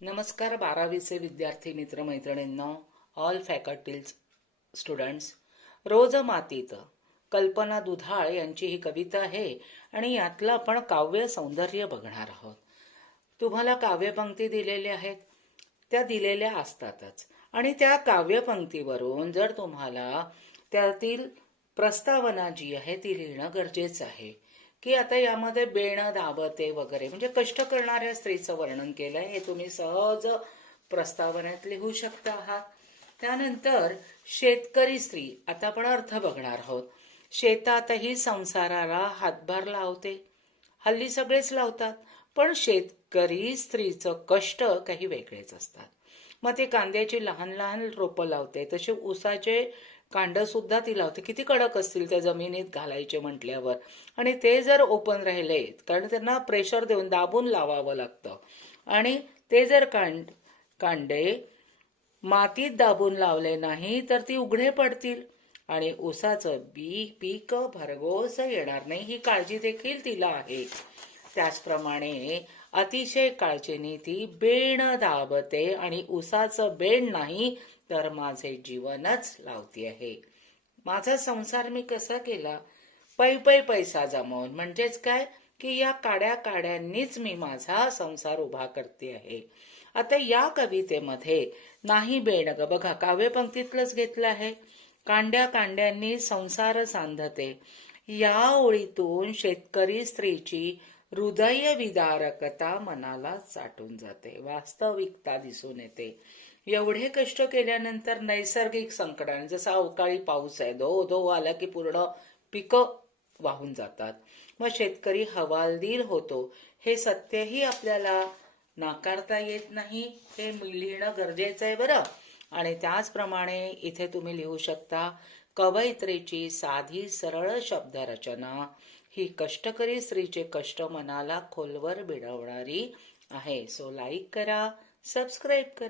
नमस्कार 12वीचे विद्यार्थी मित्र मैत्रिणींनो, ऑल फॅकल्टीज स्टुडंट्स. रोज मातीत कल्पना दुधाळ यांची ही कविता आहे आणि यातलं आपण काव्य सौंदर्य बघणार आहोत. तुम्हाला काव्यपंक्ती दिलेल्या आहेत, त्या दिलेल्या असतातच आणि त्या काव्यपंक्तीवरून जर तुम्हाला त्यातील प्रस्तावना जी आहे ती लिहिणं गरजेचं आहे की आता यामध्ये बेणं दाबते वगैरे म्हणजे कष्ट करणाऱ्या स्त्रीचं वर्णन केलंय, हे तुम्ही सहज प्रस्तावनेत लिहू शकता आहात. त्यानंतर शेतकरी स्त्री, आता आपण अर्थ बघणार आहोत. शेतातही संसाराला हातभार लावते, हल्ली सगळेच लावतात, पण शेतकरी स्त्रीचं कष्ट काही वेगळेच असतात. मग ते कांद्याची लहान लहान रोपं लावते, तसे ऊसाचे कांड सुद्धा ती लावते. किती कडक असतील त्या जमिनीत घालायचे म्हटल्यावर, आणि ते जर ओपन राहिले कारण त्यांना प्रेशर देऊन दाबून लावावं लागतं, आणि ते जर कांडे मातीत दाबून लावले नाही तर ती उघडे पडतील आणि ऊसाचं पीक भरघोस येणार नाही, ही काळजी देखील तिला आहे. त्याचप्रमाणे अतिशय काळजीने ती बेण दाबते आणि ऊसाचं बेण नाही तर माझे जीवनच लावती आहे. माझा संसार मी कसा केला? पै पैसा जमवून, म्हणजेच काय की या काड्यांनीच मी माझा संसार उभा करते आहे. आता या कवितेमध्ये नाही बेण ग, बघा काव्यपंक्तीतलंच घेतलं आहे. कांड्यांनी संसार सांधते, या ओळीतून शेतकरी स्त्रीची हृदय विदारकता मनाला चाटून जाते, वास्तविकता दिसून येते. एवढे कष्ट केल्यानंतर नैसर्गिक संकटाने, जसा अवकाळी पाऊस आहे, धो धो आला की पूर्ण पिकं वाहून जातात, मग शेतकरी हवालदिल होतो. हे सत्यही आपल्याला नाकारता येत नाही, हे लिहिणं गरजेचं आहे बरं. आणि त्याचप्रमाणे इथे तुम्ही लिहू शकता, कवयित्रीची साधी सरळ शब्दरचना ही कष्टकरी स्त्रीचे कष्ट मनाला खोलवर भिडवणारी आहे. सो लाईक करा, सबस्क्राईब करा.